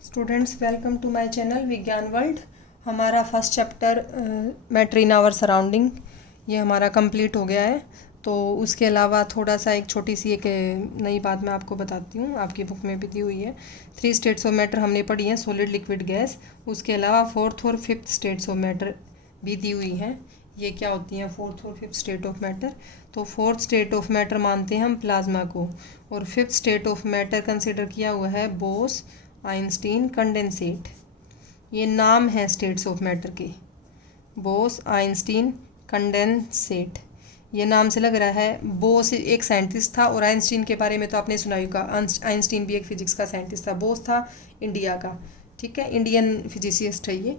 Students, welcome to my channel Vigyan world. हमारा first chapter matter in our surrounding ये हमारा complete हो गया है। तो उसके अलावा थोड़ा सा एक छोटी सी एक नई बात मैं आपको बताती हूँ, आपकी बुक में भी दी हुई है। 3 स्टेट्स ऑफ मैटर हमने पढ़ी हैं, सॉलिड, लिक्विड, गैस। उसके अलावा 4th और 5th स्टेट्स ऑफ मैटर भी दी हुई हैं। ये क्या होती हैं 4th और 5th स्टेट ऑफ मैटर? तो 4th स्टेट ऑफ मैटर मानते हैं हम प्लाज्मा को, और 5th state of matter consider किया हुआ है बोस, आइंस्टीन, कंडेंसेट। ये नाम है स्टेट्स ऑफ मैटर के, बोस, आइंस्टीन, कंडेंसेट। ये नाम से लग रहा है। बोस एक साइंटिस्ट था, और आइंस्टीन के बारे में तो आपने सुना ही होगा। आइंस्टीन भी एक फिजिक्स का साइंटिस्ट था। बोस था इंडिया का, ठीक है, इंडियन फिजिसिस्ट है ये।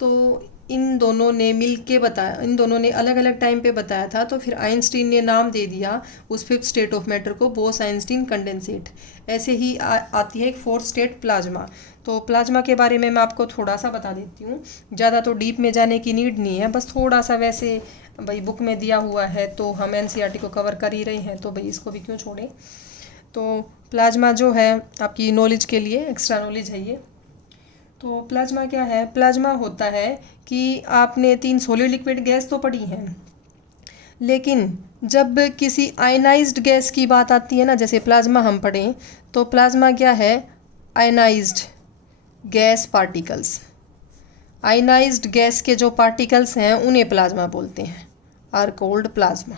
तो इन दोनों ने मिल के बताया, इन दोनों ने अलग अलग टाइम पे बताया था। तो फिर आइंस्टीन ने नाम दे दिया उस 5th स्टेट ऑफ मैटर को बोस, आइंस्टीन, कंडेंसेट। ऐसे ही आती है एक 4th स्टेट प्लाज्मा। तो प्लाज्मा के बारे में मैं आपको थोड़ा सा बता देती हूँ, ज़्यादा तो डीप में जाने की नीड नहीं है, बस थोड़ा सा वैसे भाई बुक में दिया हुआ है तो हम एनसीईआरटी को कवर कर ही रहे हैं, तो भाई इसको भी क्यों छोड़ें। तो प्लाज्मा जो है आपकी नॉलेज के लिए एक्स्ट्रा नॉलेज है ये। तो प्लाज्मा क्या है? प्लाज्मा होता है कि आपने 3 सॉलिड, लिक्विड, गैस तो पढ़ी हैं, लेकिन जब किसी आयनाइज्ड गैस की बात आती है ना, जैसे प्लाज्मा हम पढ़ें, तो प्लाज्मा क्या है? Ionised gas particles. Ionised gas के जो पार्टिकल्स हैं उन्हें प्लाज्मा बोलते हैं, आर कोल्ड प्लाज्मा।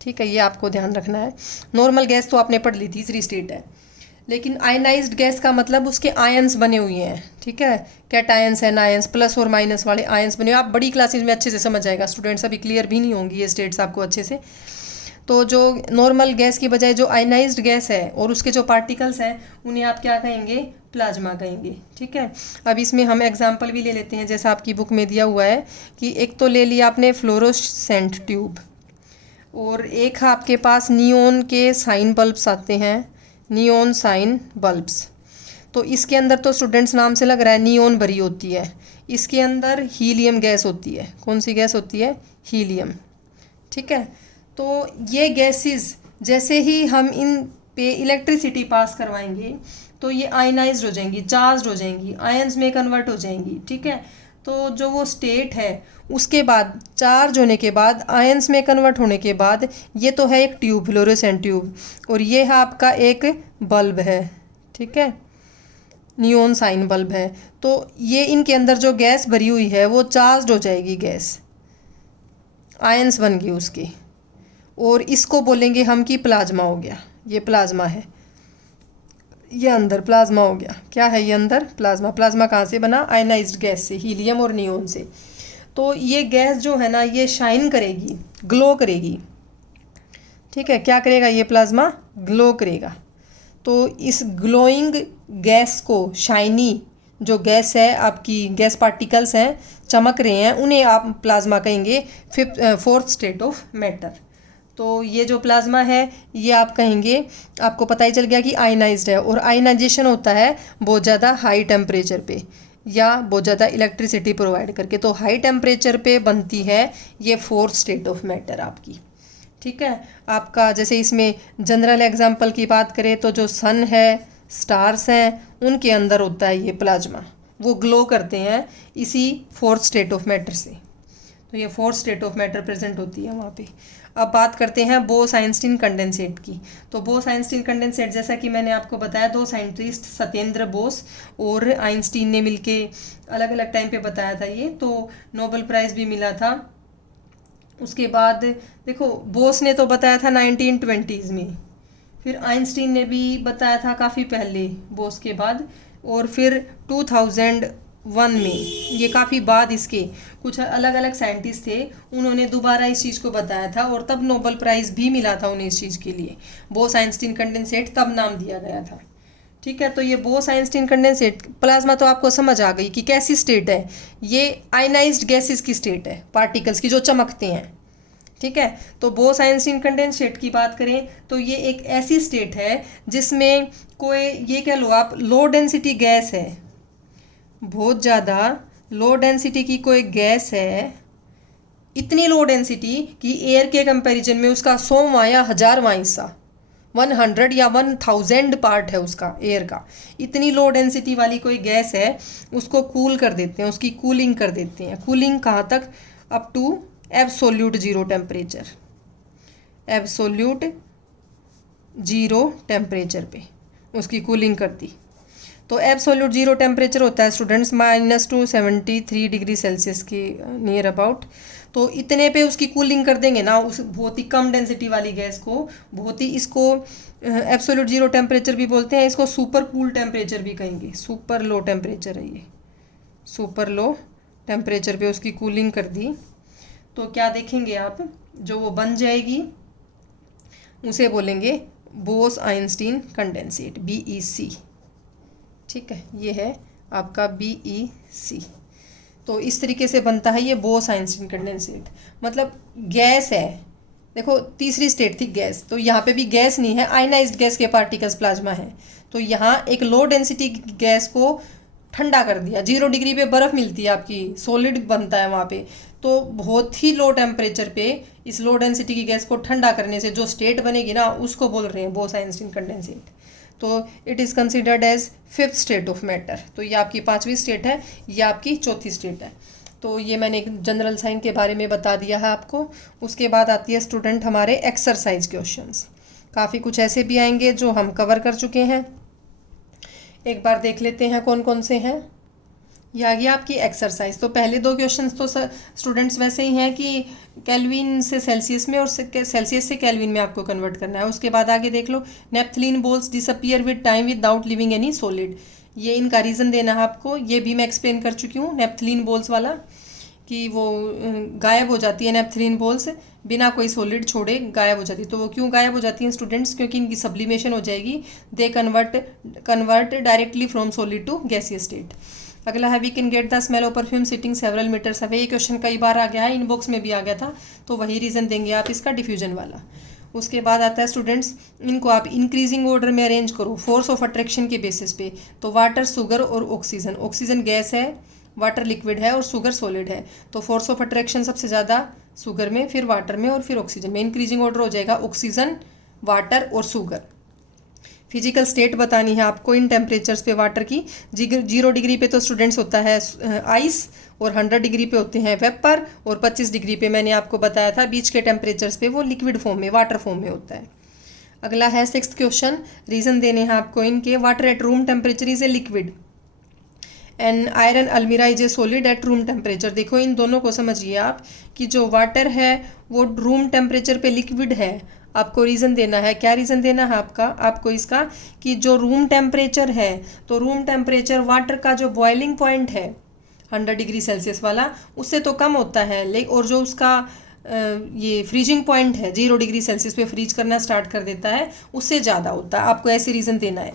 ठीक है, ये आपको ध्यान रखना है। नॉर्मल गैस तो आपने पढ़ ली, तीसरी स्टेट है, लेकिन आयनाइज्ड गैस का मतलब उसके आयंस बने हुए हैं, ठीक है, कैटायंस एंड आयंस, प्लस और माइनस वाले आयंस बने हुए। आप बड़ी क्लासेस में अच्छे से समझ आएगा स्टूडेंट्स, अभी क्लियर भी नहीं होंगी ये स्टेट्स आपको अच्छे से। तो जो नॉर्मल गैस की बजाय जो आयनाइज्ड गैस है और उसके जो पार्टिकल्स हैं उन्हें आप क्या कहेंगे? प्लाज्मा कहेंगे, ठीक है। अब इसमें हम एग्जांपल भी ले लेते हैं, जैसा आपकी बुक में दिया हुआ है कि एक तो ले लिया आपने फ्लोरोसेंट ट्यूब, और एक आपके पास नियोन के साइन बल्ब्स आते हैं, नियोन साइन बल्ब्स। तो इसके अंदर तो स्टूडेंट्स नाम से लग रहा है नियोन भरी होती है, इसके अंदर हीलियम गैस होती है। कौन सी गैस होती है? हीलियम, ठीक है। तो ये गैसेस जैसे ही हम इन पे इलेक्ट्रिसिटी पास करवाएंगे तो ये आयनाइज्ड हो जाएंगी, चार्ज हो जाएंगी, आयंस में कन्वर्ट हो जाएंगी, ठीक है। तो जो वो स्टेट है उसके बाद चार्ज होने के बाद, आयंस में कन्वर्ट होने के बाद, ये तो है एक ट्यूब, फ्लोरोसेंट ट्यूब, और ये है आपका एक बल्ब है, ठीक है, नियोन साइन बल्ब है। तो ये इनके अंदर जो गैस भरी हुई है वो चार्ज हो जाएगी, गैस आयंस बन गई उसकी, और इसको बोलेंगे हम कि प्लाज्मा हो गया। ये प्लाज्मा है, ये अंदर प्लाज्मा हो गया। क्या है ये अंदर? प्लाज्मा। प्लाज्मा कहाँ से बना? आयनाइज्ड गैस से, हीलियम और नियोन से। तो ये गैस जो है ना, ये शाइन करेगी, ग्लो करेगी, ठीक है। क्या करेगा ये प्लाज्मा? ग्लो करेगा। तो इस ग्लोइंग गैस को, शाइनी जो गैस है आपकी, गैस पार्टिकल्स हैं, चमक रहे हैं, उन्हें आप प्लाज्मा कहेंगे। 4th state of matter. तो ये जो प्लाज्मा है ये आप कहेंगे, आपको पता ही चल गया कि आयनाइज्ड है, और आयनाइजेशन होता है बहुत ज़्यादा हाई टेम्परेचर पे या बहुत ज़्यादा इलेक्ट्रिसिटी प्रोवाइड करके। तो हाई टेम्परेचर पे बनती है ये 4th स्टेट ऑफ मैटर आपकी, ठीक है। आपका जैसे इसमें जनरल एग्जांपल की बात करें तो जो सन है, स्टार्स हैं, उनके अंदर होता है ये प्लाज्मा, वो ग्लो करते हैं इसी 4th स्टेट ऑफ मैटर से। तो ये 4th state of matter present होती है वहाँ पे। अब बात करते हैं बोस, आइंस्टीन, कंडेंसेट की। तो बोस, आइंस्टीन, कंडेंसेट, जैसा कि मैंने आपको बताया, 2 साइंटिस्ट, सत्येंद्र बोस और आइंस्टीन ने मिलके अलग अलग टाइम पे बताया था ये। तो नोबेल प्राइज़ भी मिला था। उसके बाद देखो, बोस ने तो बताया था 1920s में, फिर आइंस्टीन ने भी बताया था काफ़ी पहले बोस के बाद, और फिर 2001 में, ये काफ़ी बाद इसके, कुछ अलग अलग साइंटिस्ट थे, उन्होंने दोबारा इस चीज़ को बताया था, और तब नोबेल प्राइज़ भी मिला था उन्हें इस चीज़ के लिए। बोस, आइंस्टीन, कंडेंसेट तब नाम दिया गया था, ठीक है। तो ये बोस, आइंस्टीन, कंडेंसेट। प्लाज्मा तो आपको समझ आ गई कि कैसी स्टेट है, ये आयनाइज्ड गैसेस की स्टेट है, पार्टिकल्स की जो चमकते हैं, ठीक है। तो बोस, आइंस्टीन, कंडेंसेट की बात करें तो ये एक ऐसी स्टेट है जिसमें कोई, ये कह लो आप, लो डेंसिटी गैस है, बहुत ज़्यादा लो डेंसिटी की कोई गैस है, इतनी लो डेंसिटी कि एयर के कंपैरिजन में उसका 100वां या 1000वां हिस्सा 100 या 1000 पार्ट है उसका एयर का, इतनी लो डेंसिटी वाली कोई गैस है, उसको कूल कर देते हैं, उसकी कूलिंग कर देते हैं। कूलिंग कहाँ तक? Up to absolute zero temperature, absolute zero temperature पे उसकी कूलिंग कर दी। तो एब्सोल्यूट ज़ीरो टेम्परेचर होता है स्टूडेंट्स -273 डिग्री सेल्सियस के नियर अबाउट। तो इतने पे उसकी कूलिंग कर देंगे ना, उस बहुत ही कम डेंसिटी वाली गैस को, बहुत ही, इसको एब्सोल्यूट ज़ीरो टेम्परेचर भी बोलते हैं, इसको सुपर कूल टेम्परेचर भी कहेंगे। सुपर लो टेम्परेचर है ये, सुपर लो टेम्परेचर पे उसकी कूलिंग कर दी तो क्या देखेंगे आप, जो वो बन जाएगी उसे बोलेंगे बोस आइंस्टीन कंडेंसेट, BEC। ठीक है, ये है आपका BEC। तो इस तरीके से बनता है ये बोस आइंस्टीन कंडेंसेट। मतलब गैस है, देखो तीसरी स्टेट थी गैस, तो यहाँ पे भी गैस नहीं है, आयनाइज्ड गैस के पार्टिकल्स प्लाज्मा है। तो यहाँ एक लो डेंसिटी गैस को ठंडा कर दिया, 0 डिग्री पे बर्फ़ मिलती है आपकी, सॉलिड बनता है वहाँ पे। तो बहुत ही लो टेम्परेचर पे इस लो डेंसिटी की गैस को ठंडा करने से जो स्टेट बनेगी ना, उसको बोल रहे हैं बोस आइंस्टीन कंडेंसेट। तो it is considered as 5th state of matter. तो ये आपकी 5वीं स्टेट है, ये आपकी 4थी स्टेट है। तो ये मैंने एक जनरल साइन के बारे में बता दिया है आपको। उसके बाद आती है स्टूडेंट हमारे एक्सरसाइज क्वेश्चंस। काफ़ी कुछ ऐसे भी आएंगे जो हम कवर कर चुके हैं, एक बार देख लेते हैं कौन कौन से हैं। ये आ गया आपकी एक्सरसाइज। तो पहले 2 क्वेश्चंस तो स्टूडेंट्स वैसे ही हैं कि केल्विन से सेल्सियस में और सेल्सियस से केल्विन में आपको कन्वर्ट करना है। उसके बाद आगे देख लो, naphthalene balls disappear with time without leaving any solid. ये इनका रीज़न देना है आपको, ये भी मैं एक्सप्लेन कर चुकी हूँ नेप्थलीन बोल्स वाला, कि वो गायब हो जाती है नेप्थलीन बोल्स, बिना कोई सॉलिड छोड़े गायब हो जाती है। तो वो क्यों गायब हो जाती हैं स्टूडेंट्स? क्योंकि इनकी सब्लिमेशन हो जाएगी, they convert directly from solid to gaseous state. अगला है, we can get the smell of perfume sitting several metres away. ये क्वेश्चन कई बार आ गया है, इनबॉक्स में भी आ गया था, तो वही रीज़न देंगे आप इसका, डिफ्यूजन वाला। उसके बाद आता है स्टूडेंट्स, इनको आप इंक्रीजिंग ऑर्डर में अरेंज करो फोर्स ऑफ अट्रैक्शन के बेसिस पे। तो वाटर, शुगर और ऑक्सीजन, ऑक्सीजन गैस है, वाटर लिक्विड है और शुगर सॉलिड है। तो फोर्स ऑफ अट्रैक्शन सबसे ज़्यादा शुगर में, फिर वाटर में और फिर ऑक्सीजन में। इंक्रीजिंग ऑर्डर हो जाएगा ऑक्सीजन, वाटर और शुगर। फिजिकल स्टेट बतानी है आपको इन टेम्परेचर्स पे वाटर की। 0 डिग्री पे तो स्टूडेंट्स होता है आइस, और 100 डिग्री पे होते हैं वेपर, और 25 डिग्री पे मैंने आपको बताया था बीच के टेम्परेचर्स पे वो लिक्विड फॉर्म में, वाटर फॉर्म में होता है। अगला है 6th क्वेश्चन, रीज़न देने हैं आपको इनके। Water at room temperature is a liquid and iron almirah is a solid at room temperature. देखो इन दोनों को समझिए आप, कि जो वाटर है वो रूम टेम्परेचर पे लिक्विड है। आपको रीज़न देना है, क्या रीज़न देना है आपको इसका, कि जो रूम टेम्परेचर है, तो रूम टेम्परेचर वाटर का जो बॉइलिंग पॉइंट है 100 डिग्री सेल्सियस वाला, उससे तो कम होता है, और जो उसका ये फ्रीजिंग पॉइंट है 0 डिग्री सेल्सियस पे फ्रीज करना स्टार्ट कर देता है, उससे ज़्यादा होता है। आपको ऐसे रीज़न देना है,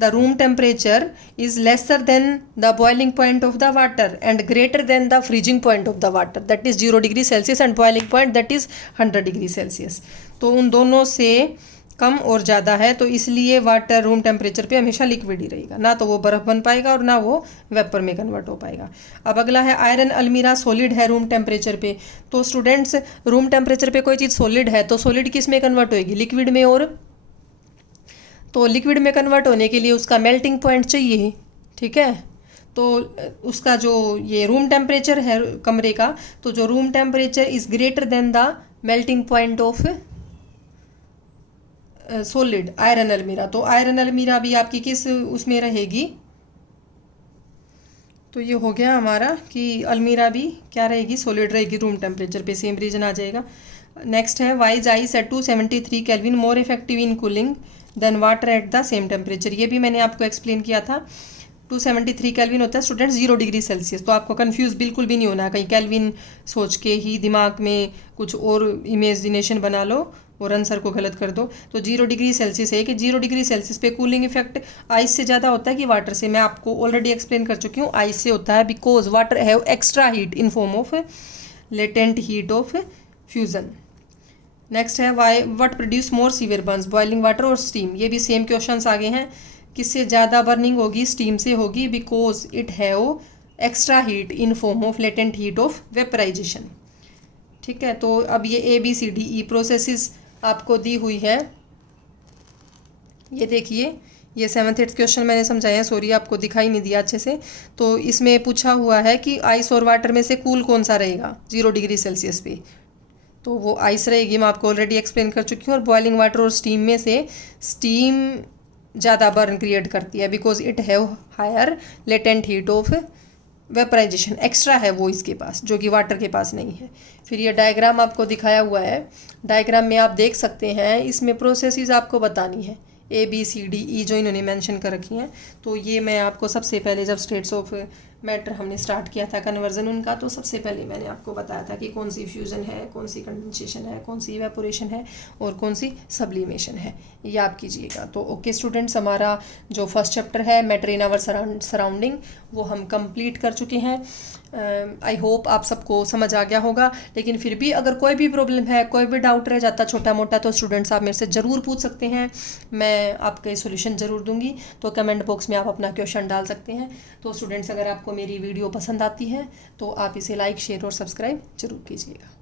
the room temperature is lesser than the boiling point of the water and greater than the freezing point of the water, that is 0 degree Celsius, and boiling point that is 100 degree Celsius. तो उन दोनों से कम और ज़्यादा है, तो इसलिए water room temperature पे हमेशा लिक्विड ही रहेगा, ना तो वो बर्फ़ बन पाएगा और ना वो वेपर में कन्वर्ट हो पाएगा। अब अगला है, आयरन अलमीरा सॉलिड है रूम टेम्परेचर पे। तो स्टूडेंट्स, रूम टेम्परेचर पे कोई चीज़ सॉलिड है तो सॉलिड किस में कन्वर्ट होएगी? लिक्विड में। और तो लिक्विड में कन्वर्ट होने के लिए उसका मेल्टिंग पॉइंट चाहिए, ठीक है। तो उसका जो ये रूम टेम्परेचर है कमरे का, तो जो room temperature is greater than the melting point of solid iron अलमीरा। तो आयरन अलमीरा भी आपकी किस उसमें रहेगी? तो ये हो गया हमारा कि अलमीरा भी क्या रहेगी? सॉलिड रहेगी रूम टेम्परेचर पे, सेम रीजन आ जाएगा। नेक्स्ट है, why is ice at 273 Kelvin more effective in cooling than water at the same temperature. ये भी मैंने आपको एक्सप्लेन किया था। 273 केल्विन होता है स्टूडेंट्स 0 डिग्री सेल्सियस। तो आपको कंफ्यूज बिल्कुल भी नहीं होना, कहीं केल्विन सोच के ही दिमाग में कुछ और इमेजिनेशन बना लो और आंसर को गलत कर दो। तो 0 डिग्री सेल्सियस है कि 0 डिग्री सेल्सियस पे कूलिंग इफेक्ट आइस से ज़्यादा होता है कि वाटर से? मैं आपको ऑलरेडी एक्सप्लेन कर चुकी हूँ, आइस से होता है, because water have extra heat in form of latent heat of fusion. Next है, why what produce more severe burns, boiling water और स्टीम। ये भी सेम क्वेश्चंस आगे हैं, किससे ज़्यादा बर्निंग होगी? स्टीम से होगी, because it have extra heat in form of latent heat of vaporisation. ठीक है, तो अब ये ABCDE प्रोसेसेस आपको दी हुई है ये देखिए, ये 7th 8th क्वेश्चन मैंने समझाया है, सॉरी आपको दिखाई नहीं दिया अच्छे से। तो इसमें पूछा हुआ है कि आइस और वाटर में से कूल कौन सा रहेगा 0 डिग्री सेल्सियस पे। तो वो आइस रहेगी, मैं आपको ऑलरेडी एक्सप्लेन कर चुकी हूँ। और बॉइलिंग वाटर और स्टीम में से स्टीम ज़्यादा बर्न क्रिएट करती है, because it have higher latent heat of vaporisation, extra है वो इसके पास, जो कि वाटर के पास नहीं है। फिर ये डायग्राम आपको दिखाया हुआ है, डायग्राम में आप देख सकते हैं, इसमें प्रोसेसेस आपको बतानी है ABCDE जो इन्होंने मेंशन कर रखी हैं। तो ये मैं आपको सबसे पहले जब स्टेट्स ऑफ मैटर हमने स्टार्ट किया था कन्वर्जन उनका, तो सबसे पहले मैंने आपको बताया था कि कौन सी फ्यूजन है, कौन सी कंडेंसेशन है, कौन सी इवेपोरेशन है और कौन सी सब्लिमेशन है, ये आप कीजिएगा। तो ओके स्टूडेंट्स, हमारा जो फर्स्ट चैप्टर है मैटर इन आवर सराउंडिंग वो हम कंप्लीट कर चुके हैं। आई होप आप सबको समझ आ गया होगा। लेकिन फिर भी अगर कोई भी प्रॉब्लम है, कोई भी डाउट रह जाता छोटा मोटा, तो स्टूडेंट्स आप मेरे से ज़रूर पूछ सकते हैं, मैं आपके सॉल्यूशन ज़रूर दूंगी। तो कमेंट बॉक्स में आप अपना क्वेश्चन डाल सकते हैं। तो स्टूडेंट्स, अगर आपको मेरी वीडियो पसंद आती है तो आप इसे लाइक, शेयर और सब्सक्राइब जरूर कीजिएगा।